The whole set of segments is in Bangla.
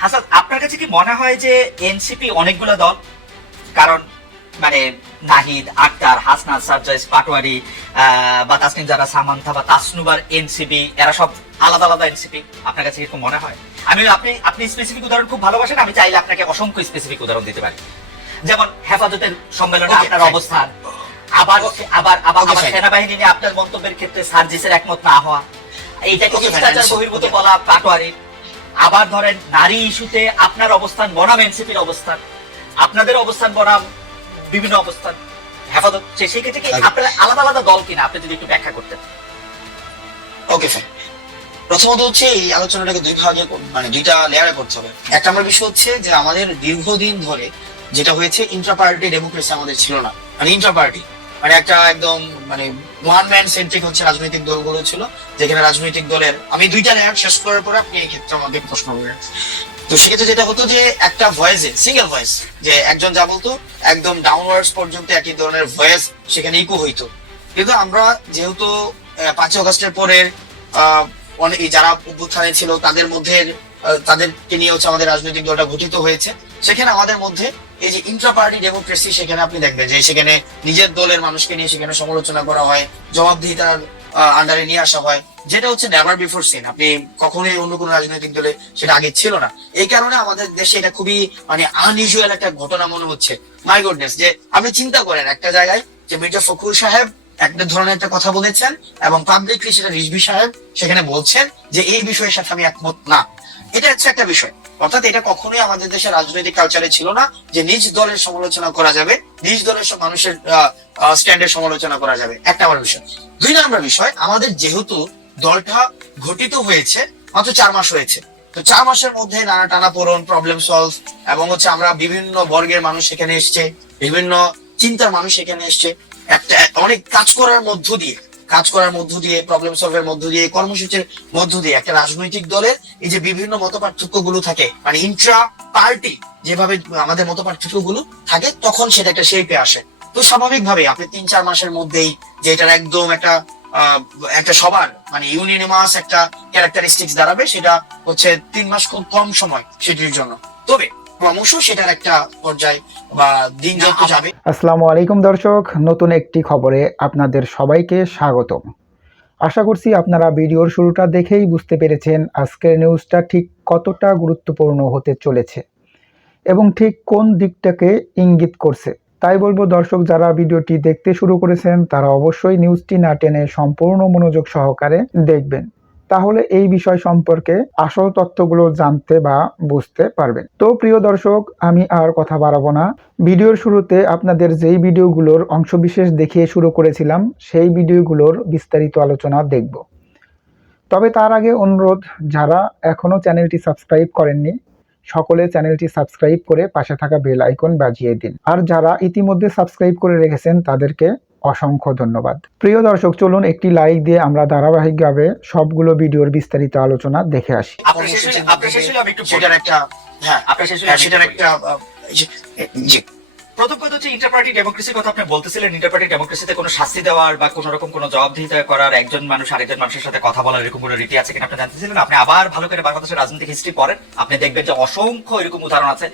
হাসান, আপনার কাছে কি মনে হয় যে এনসিপি অনেকগুলো দল? কারণ মানে নাহিদ, আক্তার, হাসনাত, সারজাইজ, পাটোয়ারি বা তাসনিম জারা, সামান্থা বা তাসনুবার এনসিপি, এরা সব আলাদা আলাদা এনসিপি। আপনার কাছে এরকম মনে হয়? আপনি স্পেসিফিক উদাহরণ খুব ভালোবাসেন, আমি চাইলে আপনাকে অসংখ্য স্পেসিফিক উদাহরণ দিতে পারি। যেমন হেফাজতের সম্মেলনে আপনার অবস্থান, আবার আবার আবার সেনাবাহিনী নিয়ে আপনার মন্তব্যের ক্ষেত্রে সার্জিসের একমত না হওয়া, এইটাকে শিষ্টাচার বহির্ভূত বলা পাটোয়ারির। আবার ধরেন নারী ইস্যুতে আপনার অবস্থান বনাম এনসিপির অবস্থান, আপনাদের অবস্থান বনাম বিভিন্ন অবস্থান হেফাজত। সেই ক্ষেত্রে কি আপনারা আলাদা আলাদা দল কিনা, আপনি যদি একটু ব্যাখ্যা করতেন। Okay fine. প্রথমত হচ্ছে এই আলোচনাটাকে দুই ভাগে মানে দুইটা লেয়ারে করতে হবে। এক নম্বর বিষয় হচ্ছে যে আমাদের দীর্ঘদিন ধরে যেটা হয়েছে, ইন্ট্রা পার্টি ডেমোক্রেসি আমাদের ছিল না। মানে ইন্ট্রা পার্টি মানে একটা একদম মানে ওয়ান ম্যান সেন্ট্রিক হচ্ছে রাজনৈতিক দলগুলো ছিল, যেখানে রাজনৈতিক দলের আমি দুইটা লেয়ার শেষ করার পরে আপনি এই ক্ষেত্রে আমাকে প্রশ্ন করবেন। তো সেক্ষেত্রে যেটা হতো যে একটা ভয়েসে সিঙ্গেল ভয়েস, যে একজন যা বলতো একদম ডাউনওয়ার্ডস পর্যন্ত একই ধরনের ভয়েস সেখানে ইকো হইতো। কিন্তু আমরা যেহেতু 5 আগস্টের পরের অনেক যারা অভ্যুত্থানে ছিল তাদের মধ্যে তাদেরকে নিয়ে হচ্ছে আমাদের রাজনৈতিক দলটা গঠিত হয়েছে, সেখানে আমাদের মধ্যে এই যে ইন্ট্রা পার্টি ডেমোক্রেসি, সেখানে আপনি দেখবেন যে সেখানে নিজের দলের মানুষকে নিয়ে সেখানে সমালোচনা করা হয়, জবাবদিহিতার আন্ডারে নিয়ে আসা হয়, যেটা হচ্ছে নেভার বিফোর সিন। আপনি কখনোই অন্য কোনো রাজনৈতিক দলে সেটা আগে ছিল না। এই কারণে আমাদের দেশে এটা খুবই মানে আনইউজুয়াল একটা ঘটনা মনে হচ্ছে। মাই গুডনেস, যে আপনি চিন্তা করেন একটা জায়গায় যে মির্জা ফখরুল সাহেব একটা ধরনের একটা কথা বলেছেন এবং পাবলিকলি সেটা রিজভী সাহেব সেখানে বলছেন যে এই বিষয়ের সাথে আমি একমত না। এটা হচ্ছে একটা বিষয়। অর্থাৎ এটা কখনোই আমাদের দেশের রাজনৈতিক কালচারে ছিল না যে নিজ দলের সমালোচনা করা যাবে, নিজ দলের মানুষের স্ট্যান্ডের সমালোচনা করা যাবে। এক নম্বর বিষয়। 2 নম্বর বিষয়, আমাদের যেহেতু দলটা গঠিত হয়েছে মাত্র 4 মাস হয়েছে, তো 4 মাসের মধ্যে নানা টানাপোড়েন, প্রবলেম সলভ, এবং হচ্ছে আমরা বিভিন্ন বর্গের মানুষ সেখানে এসছে, বিভিন্ন চিন্তার মানুষ এখানে এসছে, একটা অনেক কাজ করার মধ্য দিয়ে প্রবলেম সলভের মধ্য দিয়ে, কর্মসূচির মধ্য দিয়ে একটা রাজনৈতিক দলের এই যে বিভিন্ন মত পার্থক্য গুলো থাকে, মানে ইন্ট্রা পার্টি যেভাবে আমাদের মত পার্থক্য গুলো থাকে, তখন সেটা একটা শেপে আসে। তো স্বাভাবিকভাবে আপনি 3-4 মাসের মধ্যেই যে এটার একদম একটা সবার মানে ইউনিনিমাস একটা ক্যারেক্টারিস্টিক্স দাঁড়াবে, সেটা হচ্ছে 3 মাস খুব কম সময় সেটির জন্য। তবে ক্রমশ সেটার একটা পর্যায় বা দিন যত যাবে। আসসালামু আলাইকুম দর্শক, নতুন একটি খবরে আপনাদের সবাইকে স্বাগতম। আশা করছি আপনারা ভিডিওর শুরুটা দেখেই বুঝতে পেরেছেন আজকের নিউজটা ঠিক কতটা গুরুত্বপূর্ণ হতে চলেছে এবং ঠিক কোন দিকটাকে ইঙ্গিত করছে। তাই বলবো দর্শক, যারা ভিডিওটি দেখতে শুরু করেছেন তারা অবশ্যই নিউজটি না টেনে সম্পূর্ণ মনোযোগ সহকারে দেখবেন, তাহলে এই বিষয় সম্পর্কে আসল তথ্যগুলো জানতে বা বুঝতে পারবেন। তো প্রিয় দর্শক, আমি আর কথা বাড়াবো না। ভিডিওর শুরুতে আপনাদের যেই ভিডিওগুলোর অংশবিশেষ দেখিয়ে শুরু করেছিলাম, সেই ভিডিওগুলোর বিস্তারিত আলোচনা দেখব। তবে তার আগে অনুরোধ, যারা এখনো চ্যানেলটি সাবস্ক্রাইব করেননি সকলে চ্যানেলটি সাবস্ক্রাইব করে পাশে থাকা বেল আইকন বাজিয়ে দিন, আর যারা ইতিমধ্যে সাবস্ক্রাইব করে রেখেছেন তাদেরকে অসংখ্য ধন্যবাদ। প্রিয় দর্শক, চলুন একটি লাইক দিয়ে আমরা ধারাবাহিকভাবে সবগুলো ভিডিওর বিস্তারিত আলোচনা দেখে আসি। প্রথম কথা হচ্ছে ইন্টার পার্টি ডেমোক্রেসির কথা আপনি বলতেছিলেন। ইন্টার পার্টি ডেমোক্রেসিতে কোনো শাস্তি দেওয়ার বা কোনো রকম কোনো জবাবদিহিতা করার, একজন মানুষ আরেকজন মানুষের সাথে কথা বলার এরকম কোনো রীতি আছে কিনা আপনি জানতেছিলেন। আপনি আবার ভালো করে বাংলাদেশের রাজনৈতিক হিস্ট্রি পড়েন, আপনি দেখবেন যে অসংখ্য এরকম উদাহরণ আছে।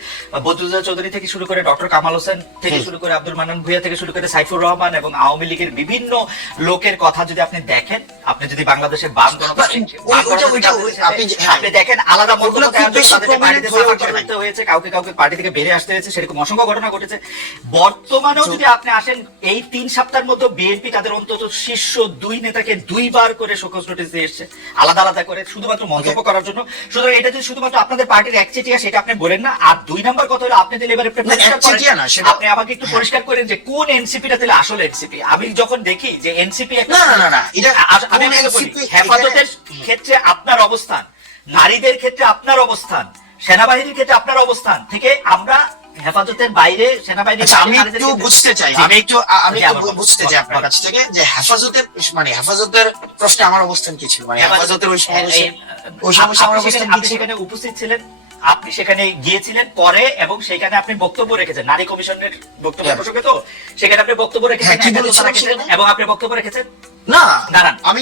বদরুদ্দোজা চৌধুরী থেকে শুরু করে ডক্টর কামাল হোসেন থেকে শুরু করে আব্দুল মান্নান ভূঁইয়া থেকে শুরু করে সাইফুর রহমান এবং আওয়ামী লীগের বিভিন্ন লোকের কথা যদি আপনি দেখেন, আপনি যদি বাংলাদেশের বাম আপনি দেখেন, আলাদা হয়েছে, কাউকে কাউকে পার্টি থেকে বেরিয়ে আসতে হয়েছে, সেরকম অসংখ্য ঘটনা ঘটেছে। বর্তমানেও যদি আপনি আসেন, এই 3 সপ্তাহের মধ্যে বিএনপি তাদের অন্তত শীর্ষ 2 নেতাকে 2 বার করে শোকজ নোটিশ দিয়ে এসেছে, আলাদা আলাদা করে, শুধুমাত্র মন্তব্য করার জন্য। সুতরাং এটা যদি শুধুমাত্র আপনাদের পার্টির একচেটিয়া, সেটা আপনি বলেন না। আর 2 নম্বর কথা হলো, আপনি তাহলে এবারে আপনি আমাকে একটু পরিষ্কার করেন যে কোন এনসিপিটা তাহলে আসলে এনসিপি। আমি যখন দেখি যে এনসিপি হেফাজতের ক্ষেত্রে আপনার অবস্থান, নারীদের ক্ষেত্রে আপনার অবস্থান, সেনাবাহিনীর ক্ষেত্রে আপনার অবস্থান থেকে আমরা হেফাজতের বাইরে সেনাবাহিনী। আমি একটু বুঝতে চাই আপনার কাছ থেকে যে হেফাজতের প্রশ্নে আমার অবস্থান কি ছিল, মানে হেফাজতের ওই সমস্যা আমার অবস্থান কি ছিল। সেখানে উপস্থিত ছিলেন, আপনি সেখানে গিয়েছিলেন পরে, এবং সেখানে আপনি বক্তব্য রেখেছেন নারী কমিশনের বক্তব্য প্রসঙ্গে। তো সেখানে আপনি বক্তব্য রেখেছেন এবং আপনি বক্তব্য রেখেছেন না দাঁড়ান, আমি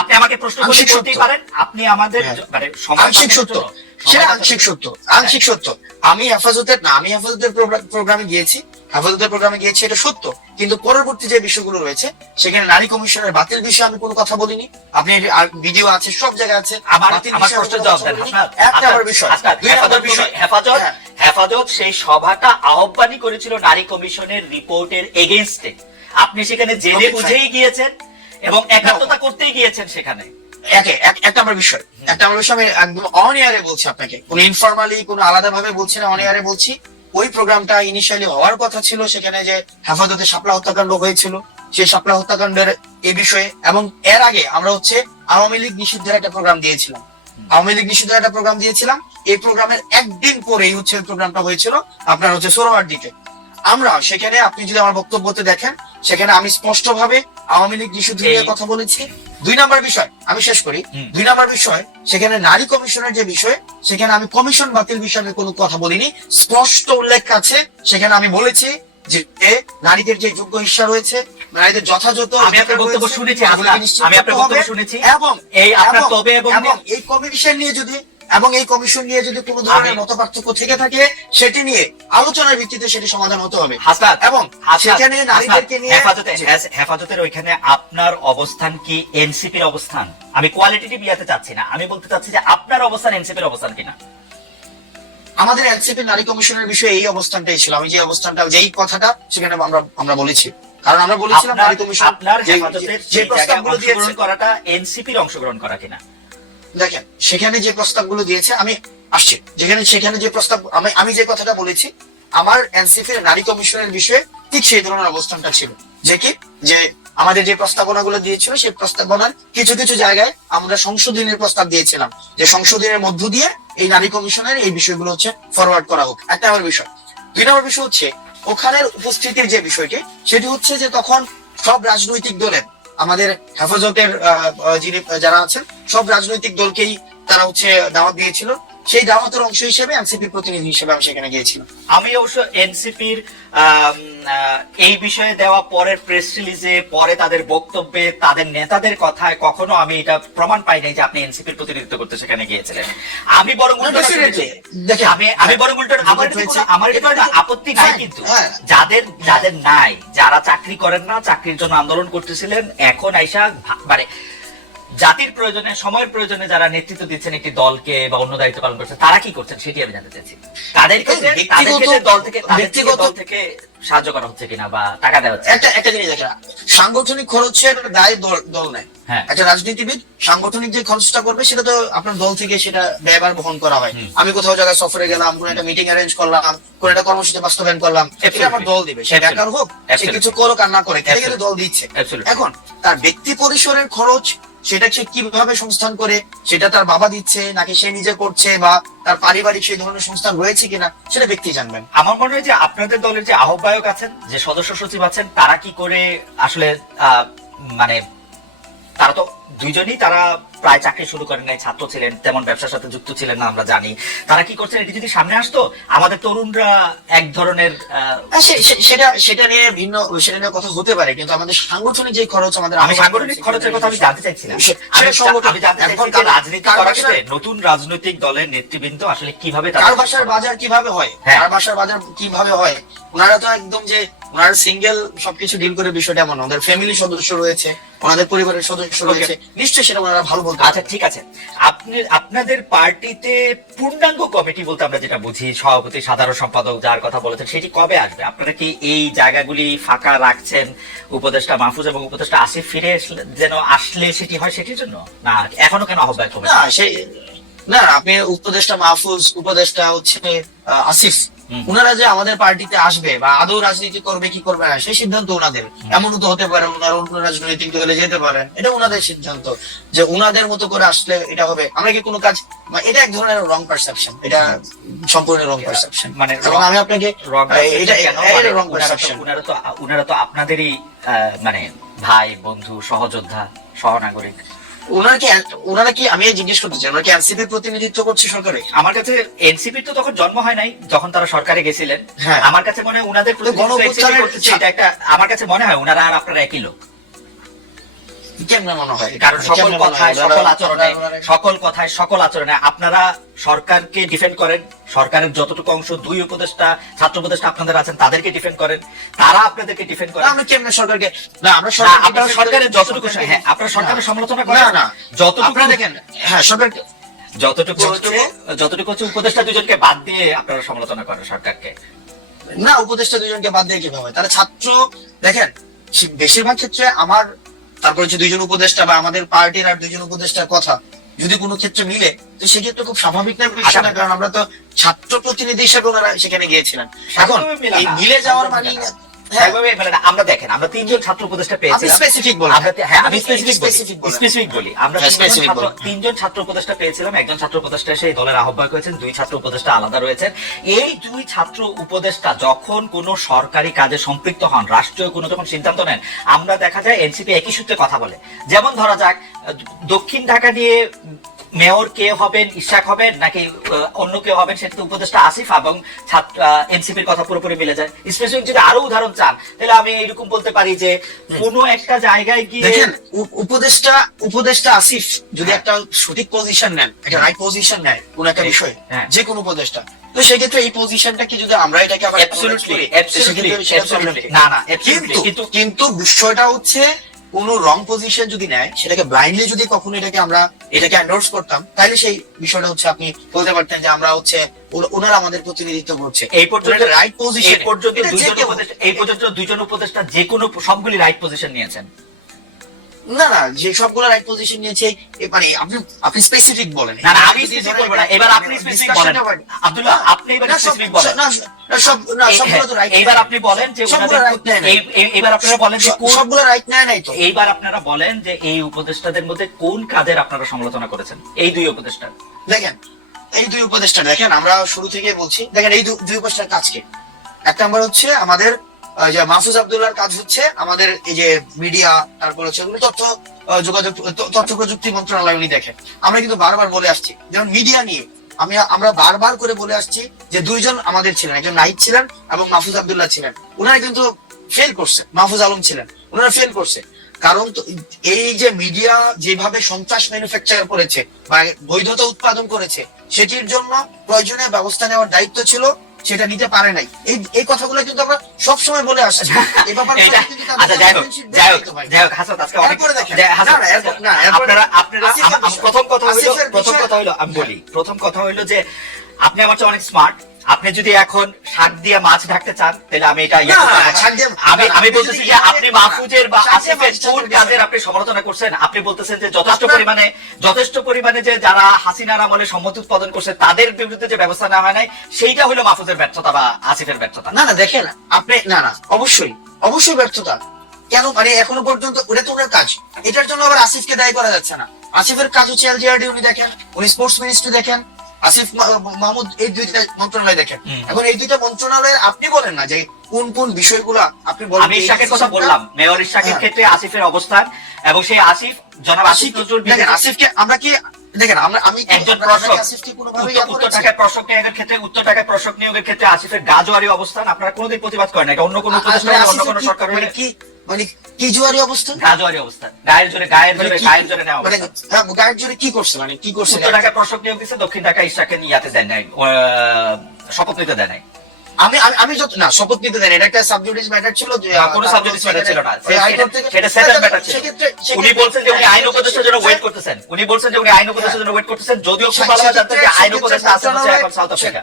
আপনি আমাকে প্রশ্ন করলে আংশিক করতেই সত্য। পারেন, আপনি আমাদের হ্যাঁ। মানে সমাজ আংশিক বাঁচানোর সত্য, জন্য, সেটা সমাজ আংশিক বাঁচানোর- সত্য, আংশিক সত্য। আমি হেফাজতের প্রোগ্রামে গিয়েছি, এটা সত্য, কিন্তু পরবর্তী যে বিষয়গুলো রয়েছে সেখানে নারী কমিশনের বাতিল বিষয়ে আমি কোনো কথা বলিনি। আপনি ভিডিও আছে, সব জায়গায় আছে। আমার বাতিল আমার বিষয়ে প্রশ্নের কোনো জবাব কথা দেন বলিনি। হাসনাত। এক নম্বর বিষয়। দুই নম্বর বিষয়, হেফাজত হ্যাঁ। হেফাজত সেই সভাটা আহ্বানই করেছিল নারী কমিশনের রিপোর্টের এগেইনস্টে। আপনি সেখানে জেনে Okay, বুঝেই গিয়েছেন এবং একাত্মতা করতেই গিয়েছেন সেখানে। একটা আমার বিষয়, আমি একদম অন এয়ারে বলছি আপনাকে, কোনো ইনফরমালি কোনো আলাদা ভাবে বলছি না, অন এয়ারে বলছি। ওই প্রোগ্রামটা ইনিশিয়ালি হওয়ার কথা ছিল, সেখানে যে হেফাজতে শাপলা হত্যাকাণ্ড হয়েছিল, সেই শাপলা হত্যাকাণ্ডের এই বিষয়ে, এবং এর আগে আমরা আওয়ামী লীগ নিষিদ্ধের একটা প্রোগ্রাম দিয়েছিলাম। এই প্রোগ্রামের একদিন পরেই ওই প্রোগ্রামটা হয়েছিল আপনার সোহরাওয়ার্দীতে। আমরা সেখানে, আপনি যদি আমার বক্তব্যতে দেখেন, সেখানে আমি স্পষ্ট ভাবে আওয়ামী লীগ নিষিদ্ধ নিয়ে কথা বলেছি। দুই নম্বর বিষয়, আমি শেষ করি। দুই নম্বর বিষয়, সেখানে নারী কমিশনের যে বিষয়, সেখানে আমি কমিশন বাতিল বিষয়ে কোনো কথা বলিনি। স্পষ্ট উল্লেখ আছে, সেখানে আমি বলেছি যে নারীদের যে যোগ্য হিস্সা রয়েছে, নারীদের যথাযথ, আমি আপনার বক্তব্য শুনেছি, আমি আপনার বক্তব্য শুনেছি, এবং এই আপনার তবে এবং এই কমিশন নিয়ে যদি কোনো ধরনের মতপার্থক্য থেকে থাকে, সেটি নিয়ে আলোচনার ভিত্তিতে সেটি সমাধান হতে হবে। হাসনাত, এবং সেখানে নারীদেরকে নিয়ে হেফাজতের ওইখানে আপনার অবস্থান কি এনসিপির অবস্থান? আমি কোয়ালিটেটিভ ইয়াতে চাচ্ছি না, আমি বলতে চাচ্ছি যে আপনার অবস্থান এনসিপির অবস্থান কিনা। আমাদের এনসিপি নারী কমিশনের বিষয়ে এই অবস্থানটাই ছিল। আমি যেই কথাটা সেখানে আমরা বলেছি, কারণ আমরা বলেছিলাম নারী কমিশন আপনার হেফাজতের যে প্রস্তাবগুলো দিয়েছে, অংশগ্রহণ করাটা এনসিপির অংশগ্রহণ করা কিনা। দেখেন সেখানে যে প্রস্তাবগুলো দিয়েছে, আমি আসছি সেখানে যে প্রস্তাব, আমি যে কথাটা বলেছি, আমার এনসিপির নারী কমিশনের বিষয়ে ঠিক সেই ধরনের অবস্থানটা ছিল, যে আমাদের যে প্রস্তাবনাগুলো দিয়েছিল, সেই প্রস্তাবনার কিছু কিছু জায়গায় আমরা সংশোধনের প্রস্তাব দিয়েছিলাম, যে সংশোধনের মধ্য দিয়ে এই নারী কমিশনের এই বিষয়গুলো ফরওয়ার্ড করা হোক। একটা আমার বিষয়। দুই নম্বর বিষয় ওখানের উপস্থিতির যে বিষয়টি, সেটি যে তখন সব রাজনৈতিক দলের, আমাদের হেফাজতের যারা আছেন, সব রাজনৈতিক দলকেই তারা দাওয়াত দিয়েছিল। সেই দাওয়াতের অংশ হিসেবে এনসিপি প্রতিনিধি হিসেবে আমি সেখানে গিয়েছিলাম। আমি অবশ্য এনসিপির এই বিষয়ে দেওয়া পরের প্রেস রিলিজে, পরে তাদের বক্তব্যে, তাদের নেতাদের কথায় কখনো আমি এটা প্রমাণ পাই নাই যে আপনি এনসিপির প্রতিনিধিত্ব করতে সেখানে গিয়েছিলেন। আমি বরং আমার এটা কোনো আপত্তি নাই, কিন্তু যাদের নাই, যারা চাকরি করেন না, চাকরির জন্য আন্দোলন করতেছিলেন, এখন আইসা মানে জাতির প্রয়োজনে, সময়ের প্রয়োজনে যারা নেতৃত্ব দিচ্ছেন একটি দলকে বা অন্য দায়িত্ব পালন করছেন, তারা কি করছেন সেটি আমি জানতে চাইছি। তাদের দল থেকে সাহায্য করা হচ্ছে কিনা বা টাকা দেওয়া হচ্ছে। একটা জিনিস দেখেন, সাংগঠনিক খরচের দায় দল নেয়। একটা রাজনীতিবিদ সাংগঠনিক যে খরচটা করবে, সেটা তো আপনার দল থেকে সেটা ব্যয়ভার বহন করা হয়। আমি কোথাও জায়গায় সফরে গেলাম, কোন একটা মিটিং অ্যারেঞ্জ করলাম, কোন একটা কর্মসূচি বাস্তবায়ন করলাম, এটা আমার দল দিবে। সে বেকার হোক, সে কিছু করুক আর না করে, কিন্তু দল দিচ্ছে। এখন তার ব্যক্তি পরিসরের খরচ, সেটা সে কিভাবে সংস্থান করে, সেটা তার বাবা দিচ্ছে নাকি সে নিজে করছে, বা তার পারিবারিক সেই ধরনের সংস্থান রয়েছে কিনা, সেটা ব্যক্তি জানবেন। আমার মনে হয় যে আপনাদের দলের যে আহ্বায়ক আছেন, যে সদস্য সচিব আছেন, তারা কি করে আসলে মানে তারা তো দুইজনই, তারা প্রায় চাকরি শুরু করেন নাই, ছাত্র ছিলেন, তেমন ব্যবসার সাথে যুক্ত ছিলেন না, আমরা জানি। তারা কি করছেন, এটি যদি সামনে আসতো, আমাদের তরুণরা এক ধরনের সেটা নিয়ে সেটা নিয়ে কথা হতে পারে, কিন্তু আমাদের সাংগঠনিক যে খরচ, আমি সাংগঠনিক খরচের কথা আমি জানতে চাইছিলাম। আমি জানতে চাইছি রাজনীতি করার ক্ষেত্রে নতুন রাজনৈতিক দলের নেতৃবৃন্দ আসলে কিভাবে, কার বাসার বাজার কিভাবে হয়, ওনারা তো একদম যে ওনারা সিঙ্গেল সবকিছু ডিল করে বিষয়টা এমন, ওদের ফ্যামিলি সদস্য রয়েছে, ওনাদের পরিবারের সদস্য রয়েছে, নিশ্চয়ই সেটা ওনারা ভালো বলতে। আচ্ছা ঠিক আছে, আপনাদের পার্টিতে পূর্ণাঙ্গ কমিটি বলতে আমরা যেটা বুঝি, সভাপতি, সাধারণ সম্পাদক, যার কথা বলেছেন, সেটি কবে আসবে? আপনারা কি এই জায়গাগুলি ফাঁকা রাখছেন উপদেষ্টা মাহফুজ এবং উপদেষ্টা আসিফ ফিরে যেন আসলে সেটি হয়, সেটির জন্য? না এখনো কেন আহ্বায়ক হবে না? আপনি উপদেষ্টা মাহফুজ, উপদেষ্টা আসিফ, ওনারা যে আমাদের পার্টিতে আসবে বা আদৌ রাজনীতি করবে কি করবে না, সেই সিদ্ধান্ত ওনাদের। এমনও তো হতে পারে ওনারা অন্য রাজনৈতিক দলে যেতে পারেন, এটা ওনাদের সিদ্ধান্ত, যে ওনাদের মতো করে আসলে এটা হবে। আমরা কি কোনো কাজ, এটা এক ধরনের রং পারসেপশন, এটা সম্পূর্ণ রং পারসেপশন। মানে আমি আপনাকে রং পারসেপশন, ওনারা তো আপনাদেরই মানে ভাই, বন্ধু, সহযোদ্ধা, সহনাগরিক। ওনারা কি, আমি জিজ্ঞেস করতে চাই, ওনারা কি এনসিপি প্রতিনিধিত্ব করছে সরকারে? আমার কাছে এনসিপির তো তখন জন্ম হয় নাই যখন তারা সরকারে গেছিলেন। আমার কাছে মনে হয় ওনাদের প্রতিনিধিত্ব করতেছে, এটা একটা, আমার কাছে মনে হয় ওনারা আর আপনারা একই লোক। কেমনে মনে হয়? কারণ সকল কেমনে মনে কথায় হয়? সকল আচরণে আপনারা সরকারকে ডিফেন্ড করেন, সরকারের যতটুকু অংশ দুই উপদেষ্টা ছাত্র উপদেষ্টা আপনাদের আছেন তাদেরকে ডিফেন্ড করেন, তারা আপনাদেরকে ডিফেন্ড করেন। আমরা কেমনে সরকারকে, না আমরা আপনারা সরকারের যতটুকু, হ্যাঁ আপনারা সরকারের সমালোচনা করেন না, যতটুকু আপনারা দেখেন, হ্যাঁ সরকারকে যতটুকু হচ্ছে উপদেষ্টা দুজনকে বাদ দিয়ে আপনারা সমালোচনা করেন সরকারকে। না, উপদেষ্টা দুজনকে বাদ দিয়ে কিভাবে? তারা ছাত্র, দেখেন বেশিরভাগ ক্ষেত্রে আমার তারপর হচ্ছে দুইজন উপদেষ্টা বা আমাদের পার্টির আর দুইজন উপদেষ্টার কথা যদি কোনো ক্ষেত্রে মিলে, তো সেক্ষেত্রে খুব স্বাভাবিক না বিষয় না, কারণ আমরা তো ছাত্র প্রতিনিধি হিসেবে ওনারা সেখানে গিয়েছিলেন। এখন এই মিলে যাওয়ার মানে আমরা দেখেন, আমরা তিনজন ছাত্র উপদেষ্টা পেয়েছিলাম। স্পেসিফিক বলেন, আমি স্পেসিফিক বলি, আমরা তিনজন ছাত্র উপদেষ্টা পেয়েছিলাম। একজন ছাত্র উপদেষ্টা সেই দলের আহ্বায়ক হয়েছেন, দুই ছাত্র উপদেষ্টা আলাদা রয়েছেন। এই দুই ছাত্র উপদেষ্টা যখন কোন সরকারি কাজে সম্পৃক্ত হন, রাষ্ট্রীয় কোনো যখন সিদ্ধান্ত নেন, আমরা দেখা যায় এনসিপি একই সূত্রে কথা বলে। যেমন ধরা যাক দক্ষিণ ঢাকা নিয়ে মেয়র কে হবেন, ইশাক হবেন নাকি অন্য কেউ হবেন, সেটা উপদেষ্টা আসিফ এবং এনসিপির কথা পুরোপুরি মিলে যায়। স্পেসিফিক যদি আরো উদাহরণ চান তাহলে আমি এরকম বলতে পারি যে কোনো একটা জায়গায় গিয়ে দেখেন উপদেষ্টা আসিফ যদি একটা সঠিক পজিশন নেন, একটা রাইট পজিশন নেয় কোন একটা বিষয়ে, যে কোনো উপদেষ্টা, তো সেক্ষেত্রে এই পজিশনটাকে যদি আমরা এটাকে আবার কিন্তু বিষয়টা হচ্ছে কোন রং পজিশন যদি নেয়, সেটাকে ব্লাইন্ডলি যদি কখনো এটাকে এন্ডোর্স করতাম, তাহলে সেই বিষয়টা হচ্ছে আপনি বলতে পারতেন যে আমরা হচ্ছে ওনারা আমাদের প্রতিনিধিত্ব করছে। এই পর্যন্ত রাইট পজিশন, এই পর্যন্ত দুইজন উপদেষ্টা যে কোনো সবগুলি রাইট পজিশন নিয়েছেন। না যে সবগুলো রাইট পজিশন নিয়েছে, মানে আপনি স্পেসিফিক বলেন। না আমি স্পেসিফিক বলবো না, এবার আপনি স্পেসিফিক বলেন আব্দুল্লাহ, আপনি এবার স্পেসিফিক বলেন। সবগুলো তো রাইট, এইবার আপনি বলেন যে এইবার আপনারা বলেন যে সবগুলো রাইট নাই তো। এইবার আপনারা বলেন যে এই উপদেষ্টাদের মধ্যে কোন কাজের আপনারা সমালোচনা করেছেন, এই দুই উপদেষ্টা। দেখেন এই দুই উপদেষ্টা, দেখেন আমরা শুরু থেকে বলছি, দেখেন এই দুই উপদেষ্টার কাজকে, এক নাম্বার হচ্ছে আমাদের যে মাহফুজ আব্দুল্লাহর কাজ হচ্ছে আমাদের এই যে মিডিয়া, তারপর হচ্ছে তথ্য প্রযুক্তি মন্ত্রণালয় উনি দেখেন। আমরা কিন্তু বারবার বলে আসছি, যেমন মিডিয়া নিয়ে আমরা বারবার করে বলে আসছি যে দুইজন আমাদের ছিলেন, একজন নাহিদ ছিলেন এবং মাহফুজ আব্দুল্লাহ ছিলেন, ওনারা কিন্তু ফেল করছে। মাহফুজ আলম ছিলেন, ওনারা ফেল করছে। কারণ এই যে মিডিয়া যেভাবে সন্ত্রাস ম্যানুফ্যাকচার করেছে বা বৈধতা উৎপাদন করেছে, সেটির জন্য প্রয়োজনীয় ব্যবস্থা নেওয়ার দায়িত্ব ছিল, সেটা নিতে পারে নাই। এই কথাগুলো কিন্তু আমরা সবসময় বলে আসছি। এই ব্যাপারে প্রথম কথা হইলো যে আপনি আমার চেয়ে অনেক স্মার্ট। আপনি যদি এখন শাক দিয়ে মাছ ঢাকতে চান তাহলে আমি এটা আমি বলতেছি যে আপনি মাহফুজের বা আসিফের কোন কাজের আপনি সমালোচনা করছেন। আপনি বলতেছেন যে যথেষ্ট পরিমাণে যে যারা হাসিনার আমলে সম্মতি উৎপাদন করছে তাদের বিরুদ্ধে যে ব্যবস্থা নেওয়া হয় নাই, সেইটা হলো মাহফুজের ব্যর্থতা বা আসিফের ব্যর্থতা। না দেখেন আপনি, না অবশ্যই ব্যর্থতা। কেন, মানে এখনো পর্যন্ত ওটা তো ওনার কাজ, এটার জন্য আবার আসিফকে দায়ী করা যাচ্ছে না। আসিফের কাজ হচ্ছে এলজিআরডি উনি দেখেন, উনি স্পোর্টস মিনিস্ট্রি দেখেন, আসিফ মাহমুদ এই দুইটা মন্ত্রণালয় দেখেন। এখন এই দুইটা মন্ত্রণালয়ের আপনি বলেন না যে কোন বিষয়গুলো আপনি বলেন। আমি ইশাকের কথা বললাম, মেয়র ইশাকের ক্ষেত্রে আসিফের অবস্থান এবং সেই আসিফ জনাব আসিফ নজরুল দেখেন আসিফকে আমরা কি দেখেন আমি একজন প্রশাসক উত্তর ঢাকায় প্রশাসক নিয়োগের ক্ষেত্রে ক্ষেত্রে আসিফের গাজোয়ারি অবস্থান আপনারা কোনোদিন প্রতিবাদ করেন না। এটা অন্য কোনো উপদেষ্টা অন্য কোনো সরকার হলে কি জোয়ারি অবস্থা, গাজোয়ারি অবস্থান, গায়ের জোরে নেওয়া, মানে গায়ের জোরে কি করছে, মানে কি করছে? উত্তর ঢাকায় প্রশাসক নিয়োগ দিচ্ছে, দক্ষিণ ঢাকায় ইশাককে নিয়াতে দেয় নাই, শপথ নিতে দেয় নাই। আমি যত না শপথ নিতে দেন, এটা একটা সাবজুডিস ম্যাটার ছিল, যে কোনো সাবজুডিস ম্যাটার ছিল না, সেটা সেটেল ম্যাটার ছিল। উনি বলছেন যে উনি আইন উপদেষ্টার জন্য ওয়েট করতেছেন, যদিও খুব ভালো জানতেন যে আইন উপদেষ্টা আছে হচ্ছে এখন সাউথ আফ্রিকা,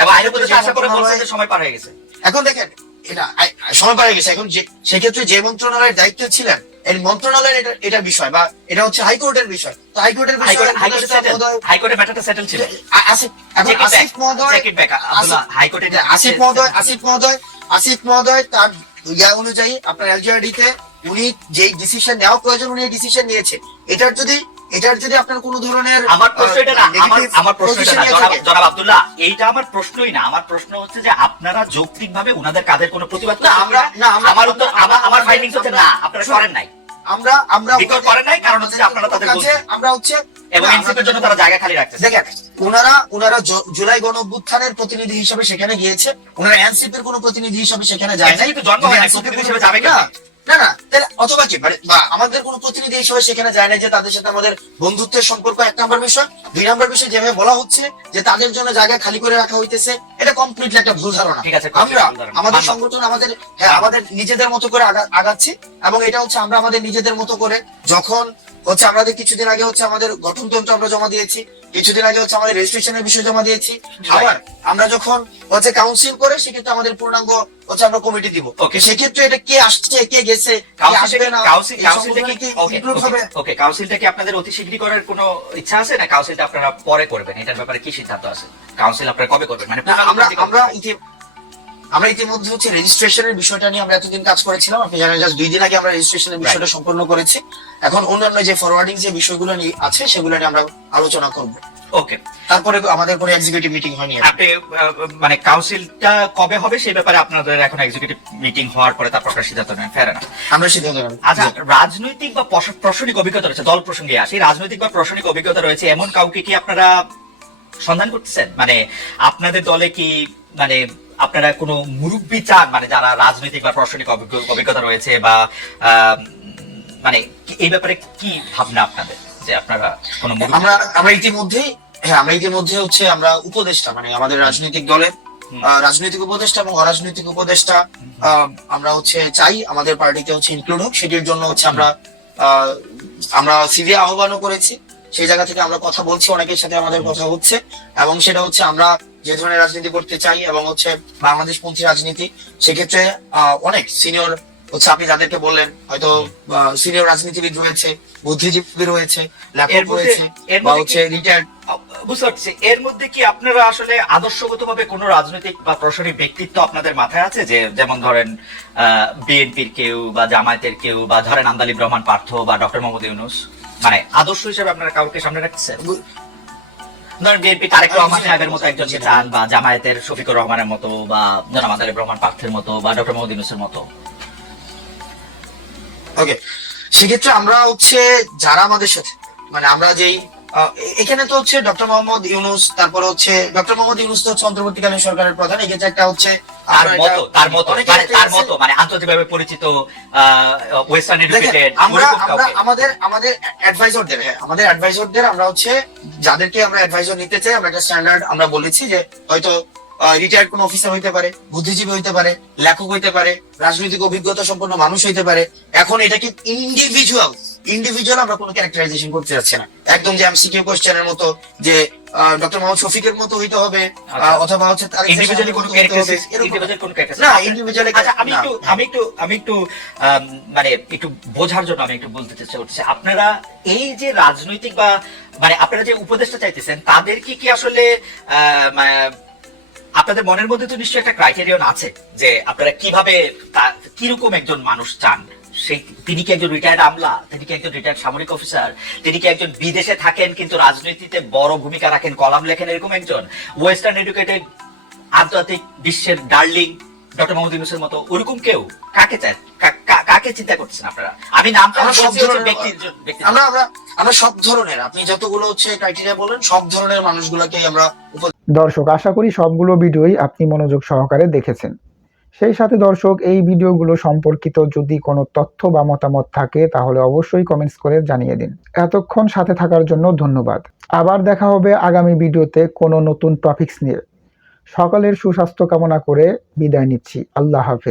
এবং আইন উপদেষ্টা আশা করে বলছেন যে সময় পার হয়ে গেছে। এখন দেখেন এটা সময় পার হয়ে গেছে। এখন সেক্ষেত্রে যে মন্ত্রণালয়ের দায়িত্ব ছিলেন, এই মন্ত্রণালয়ের এটার বিষয় বা এটা হচ্ছে হাইকোর্টের বিষয়, তো হাইকোর্টের হাইকোর্টে ম্যাটারটা সেটেল ছিল। আসিফ মহোদয় তার অনুযায়ী আপনার এলজিআরডি তে উনি যে ডিসিশন নেওয়া প্রয়োজন উনি ডিসিশন নিয়েছে। এটার যদি আপনার কোন ধরনের আমার প্রশ্ন এটা না, আমার প্রশ্ন এটা না জনাব আব্দুল্লাহ, এইটা আমার প্রশ্নই না। আমার প্রশ্ন হচ্ছে যে আপনারা যৌক্তিকভাবে উনাদের কাজের কোনো প্রতিবাদ না, আমার উত্তর আমার ফাইন্ডিংস হচ্ছে না, আপনারা করেন নাই, আমরা বিকল্প করেন নাই, কারণ হচ্ছে আপনারা তাদের বলছেন আমরা হচ্ছে এবং এনসিপির জন্য তারা জায়গা খালি রাখছে। দেখেন ওনারা জুলাই গণ অভ্যুত্থানের প্রতিনিধি হিসেবে সেখানে গিয়েছে, ওনারা এনসিপির কোনো প্রতিনিধি হিসেবে সেখানে যায় না। জন্ম হয় না, প্রতিনিধি হিসেবে যাবে না। না না, তাহলে অথবা কি মানে বা আমাদের কোনো প্রতিনিধি হিসেবে সেখানে যায় না যে তাদের সাথে আমাদের বন্ধুত্বের সম্পর্ক, এক নম্বর বিষয়। দুই নম্বর বিষয়, যেভাবে বলা হচ্ছে যে তাদের জন্য জায়গা খালি করে রাখা হইতেছে, এটা কমপ্লিটলি একটা ভুল ধারণা। ঠিক আছে, আমরা ভুল ধারণা। আমাদের মানলাম। সংগঠন আমাদের নিজেদের মতো করে আগাচ্ছি, এবং এটা হচ্ছে আমরা আমাদের নিজেদের মতো করে, যখন হচ্ছে আমাদের কিছুদিন আগে হচ্ছে আমাদের গঠনতন্ত্র আমরা জমা দিয়েছি, কিছুদিন আগে হচ্ছে আমাদের রেজিস্ট্রেশনের বিষয় জমা দিয়েছি, আবার আমরা যখন হচ্ছে কাউন্সিল করে সেক্ষেত্রে আমাদের পূর্ণাঙ্গ হচ্ছে আমরা কমিটি দিব। Okay. সেক্ষেত্রে এটা কে আসছে কে গেছে কে আসবে না, এই সংগঠনে কি include হবে? ওকে, কাউন্সিলটা কি আপনাদের অতি শীঘ্রই করার কোনো ইচ্ছা আছে, না কাউন্সিলটা আপনারা পরে করবেন? এটার ব্যাপারে কি সিদ্ধান্ত আছে? কাউন্সিল আপনারা কবে করবেন? মানে না, আমরা ইতিমধ্যে হচ্ছে রেজিস্ট্রেশনের বিষয়টা নিয়ে আমরা এতদিন কাজ করেছিলাম। আপনি জানেন জাস্ট 2 দিন আগে আমরা রেজিস্ট্রেশনের বিষয়টা সম্পন্ন করেছি। এখন অন্যান্য যে ফরওয়ার্ডিং যে বিষয়গুলো নিয়ে আছে সেগুলো নিয়ে আমরা আলোচনা করব। ওকে, তারপরে আমাদের কোনো এক্সিকিউটিভ মিটিং হয়নি। আপনি মানে কাউন্সিলটা কবে হবে সেই ব্যাপারে আপনাদের এখন এক্সিকিউটিভ মিটিং হওয়ার পরে তারপর আপনারা সিদ্ধান্ত নেন, ফের না? আমরা সিদ্ধান্ত নেব। আচ্ছা, রাজনৈতিক বা প্রশাসনিক অভিজ্ঞতা রয়েছে, দল প্রসঙ্গে আসি, রাজনৈতিক বা প্রশাসনিক অভিজ্ঞতা রয়েছে এমন কাউকে কি আপনারা সন্ধান করতেছেন? মানে আপনাদের দলে কি মানে আপনারা কোনো মুরব্বী চান, মানে যারা রাজনৈতিক বা প্রশাসনিক অভিজ্ঞতা রয়েছে, বা মানে এই ব্যাপারে কি ভাবনা আপনাদের, যে আপনারা কোনো মুরব্বী? আমরা ইতিমধ্যে হচ্ছে আমরা উপদেষ্টা, মানে আমাদের রাজনৈতিক দলের রাজনৈতিক উপদেষ্টা এবং অরাজনৈতিক উপদেষ্টা আমরা হচ্ছে চাই আমাদের পার্টিতে হচ্ছে ইনক্লুড হোক। সেটির জন্য হচ্ছে আমরা সিভি আহ্বানও করেছি। সেই জায়গা থেকে আমরা কথা বলছি, অনেকের সাথে আমাদের কথা হচ্ছে, এবং সেটা হচ্ছে আমরা যে ধরনের রাজনীতি করতে চাই এবং হচ্ছে বাংলাদেশ পন্থী রাজনীতি, সেক্ষেত্রে অনেক সিনিয়র হচ্ছে আপনি যাদেরকে বললেন হয়তো সিনিয়র রাজনীতিবিদ রয়েছে, বুদ্ধিজীবী রয়েছে, লেখক রয়েছে, বা হচ্ছে রিটায়ার্ড। বুঝতে পারছি। এর মধ্যে কি আপনারা আসলে আদর্শগতভাবে কোনো রাজনৈতিক বা প্রশাসনিক ব্যক্তিত্ব আপনাদের মাথায় আছে, যে যেমন ধরেন বিএনপির কেউ বা জামায়াতের কেউ, বা ধরেন আন্দালিব রহমান পার্থ বা ডক্টর মোহাম্মদ ইউনূস, মানে আদর্শ হিসেবে আপনারা কাউকে সামনে রাখছেন? ধরেন বিএনপি তারেক রহমান সাহেবের মতো একজনকে চান, বা জামায়াতের শফিকুর রহমানের মতো, বা জনাব আন্দালিব রহমান পার্থের মতো, বা ডক্টর মোহাম্মদ ইউনূসের মতো? ওকে, সেক্ষেত্রে আমরা হচ্ছে যারা আমাদের সাথে মানে আমরা যেই এখানে তো হচ্ছে ডক্টর মোহাম্মদ ইউনূস, তারপর হচ্ছে ডক্টর মোহাম্মদ ইউনূস তো হচ্ছে অন্তর্বর্তীকালীন সরকারের প্রধান। এক্ষেত্রে একটা হচ্ছে তার মতো মানে আন্তর্জাতিকভাবে পরিচিত ওয়েস্টার্ন এডুকেটেড আমাদের অ্যাডভাইজরদের আমরা হচ্ছে যাদেরকে আমরা অ্যাডভাইজর নিতে চাই, আমরা একটা স্ট্যান্ডার্ড আমরা বলেছি যে হয়তো রিটায়ার্ড কোন অফিসার হইতে পারে, বুদ্ধিজীবী হইতে পারে, লেখক হইতে পারে, রাজনৈতিক অভিজ্ঞতা সম্পন্ন মানুষ হইতে পারে। এখন এটাকে ইন্ডিভিজুয়াল আমরা কোনো ক্যারেক্টারাইজেশন করতে যাচ্ছি না, একদম যে এমসিকিউ কোশ্চেনের মতো যে ডক্টর মোহাম্মদ শফিকের মতো হইতে হবে, অথবা হচ্ছে তার ইন্ডিভিজুয়ালি কোনো ক্যারেক্টার। না, ইন্ডিভিজুয়ালি। আচ্ছা, আমি একটু মানে একটু বোঝার জন্য আমি একটু বলতে চেষ্টা করছি, আপনারা এই যে রাজনৈতিক বা মানে আপনারা যে উপদেষ্টা চাইতেছেন, তাদেরকে কি আসলে আপনাদের মনের মধ্যে তো নিশ্চয়ই একটা ক্রাইটেরিয়ন আছে যে আপনারা কিভাবে কিরকম একজন মানুষ চান? তিনি কি একজন রিটায়ার্ড আমলা, তিনি কি একজন রিটায়ার্ড সামরিক অফিসার, তিনি কি একজন বিদেশে থাকেন কিন্তু রাজনীতিতে বড় ভূমিকা রাখেন, কলাম লেখেন, এরকম একজন ওয়েস্টার্ন এডুকেটেড আন্তর্জাতিক বিশ্বের ডার্লিং ডক্টর মোহাম্মদ ইউনূসের মতো ওরকম কেউ কাকে চান? কাকে চিন্তা করছেন আপনারা? আমি নামটা আমরা সব ধরনের, আপনি যতগুলো হচ্ছে ক্রাইটেরিয়া বলেন সব ধরনের মানুষগুলোকে আমরা। দর্শক, আশা করি সবগুলো ভিডিওই আপনি মনোযোগ সহকারে দেখেছেন। সেই সাথে দর্শক, এই ভিডিওগুলো সম্পর্কিত যদি কোনো তথ্য বা মতামত থাকে তাহলে অবশ্যই কমেন্টস করে জানিয়ে দিন। এতক্ষণ সাথে থাকার জন্য ধন্যবাদ। আবার দেখা হবে আগামী ভিডিওতে কোনো নতুন টপিকস নিয়ে। সকলের সুস্বাস্থ্য কামনা করে বিদায় নিচ্ছি। আল্লাহ হাফেজ।